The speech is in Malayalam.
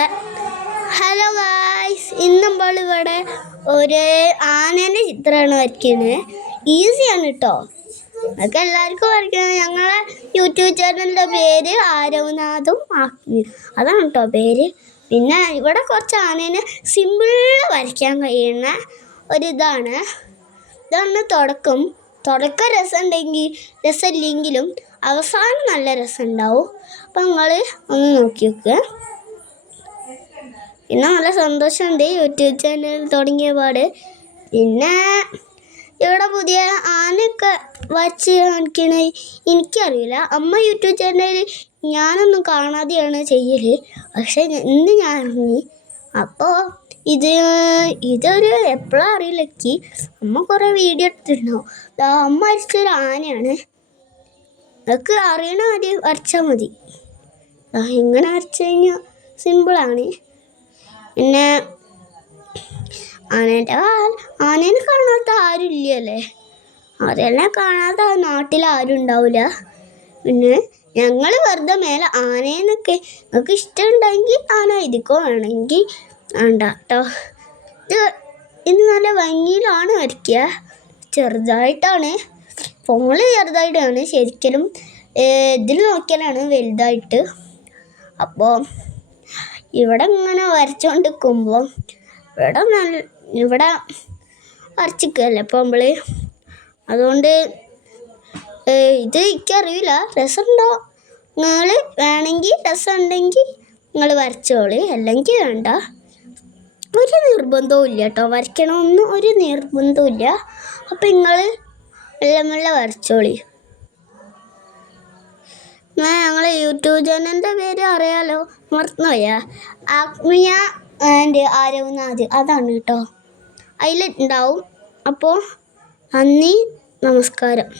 ഇവിടെ ഹലോ ഗായ്സ്, ഇന്ന് നമ്മൾ ഇവിടെ ഒരു ആനേൻ്റെ ചിത്രമാണ് വരയ്ക്കുന്നത്. ഈസിയാണ് കേട്ടോ, അതൊക്കെ എല്ലാവർക്കും വരയ്ക്കുന്നത്. ഞങ്ങളെ യൂട്യൂബ് ചാനലിൻ്റെ പേര് ആരവനാഥും ആഗ്മി, അതാണ് കേട്ടോ പേര്. പിന്നെ ഇവിടെ കുറച്ച് ആനേനെ സിമ്പിളിൽ വരയ്ക്കാൻ കഴിയുന്ന ഒരിതാണ്. ഇതാണ് തുടക്കം രസമില്ലെങ്കിലും അവസാനം നല്ല രസമുണ്ടാവും. അപ്പം നിങ്ങൾ ഒന്ന് നോക്കി വെക്കുക. പിന്നെ നല്ല സന്തോഷമുണ്ട് യൂട്യൂബ് ചാനൽ തുടങ്ങിയ പാട്. പിന്നെ ഇവിടെ പുതിയ ആനയൊക്കെ വരച്ച് കാണിക്കണ എനിക്കറിയില്ല. അമ്മ യൂട്യൂബ് ചാനലിൽ ഞാനൊന്നും കാണാതെയാണ് ചെയ്യൽ. പക്ഷേ ഇന്ന് ഞാൻ ഇറങ്ങി. അപ്പോൾ ഇതൊരു എപ്പോഴും അറിയില്ല എനിക്ക്. അമ്മ കുറേ വീഡിയോ എടുത്തിട്ടുണ്ടാവും. അമ്മ വരച്ചൊരു ആനയാണ്. അതൊക്കെ അറിയണ ആദ്യം വരച്ചാൽ മതി. ഇങ്ങനെ വരച്ച് കഴിഞ്ഞാൽ സിമ്പിളാണ്. പിന്നെ ആനേനെ കാണാത്ത ആരും ഇല്ലല്ലേ. ആനേനെ കാണാത്ത നാട്ടിൽ ആരും ഉണ്ടാവില്ല. പിന്നെ ഞങ്ങൾ വെറുതെ മേലെ ആനേനൊക്കെ നിങ്ങൾക്ക് ഇഷ്ടമുണ്ടെങ്കിൽ ആന ഇരിക്കോ, വേണമെങ്കിൽ വേണ്ട കേട്ടോ. ഇത് നല്ല ഭംഗിയിലാണ് വരയ്ക്കുക. ചെറുതായിട്ടാണ്, ഫോണിൽ ചെറുതായിട്ടാണ്, ശരിക്കും ഇതിൽ നോക്കിയാലാണ് വലുതായിട്ട്. അപ്പോൾ ഇവിടെ ഇങ്ങനെ വരച്ചുകൊണ്ടിരിക്കുമ്പോൾ ഇവിടെ വരച്ചിരിക്കുകയല്ലേ അപ്പോൾ നമ്മൾ. അതുകൊണ്ട് ഇത് എനിക്കറിയില്ല രസമുണ്ടോ. നിങ്ങൾ വേണമെങ്കിൽ രസമുണ്ടെങ്കിൽ നിങ്ങൾ വരച്ചോളി, അല്ലെങ്കിൽ വേണ്ട. ഒരു നിർബന്ധവും ഇല്ല കേട്ടോ, വരയ്ക്കണമെന്നും ഒരു നിർബന്ധവും ഇല്ല. അപ്പം നിങ്ങൾ മെല്ലെ വരച്ചോളി. ഞങ്ങളെ യൂട്യൂബ് ചാനലിൻ്റെ പേര് അറിയാലോ, മറന്നുപോയാ, ആഗ്മിയ ആൻഡ് ആരവനാഥ്, അതാണ് കേട്ടോ, അതിലുണ്ടാവും. അപ്പോൾ നന്ദി, നമസ്കാരം.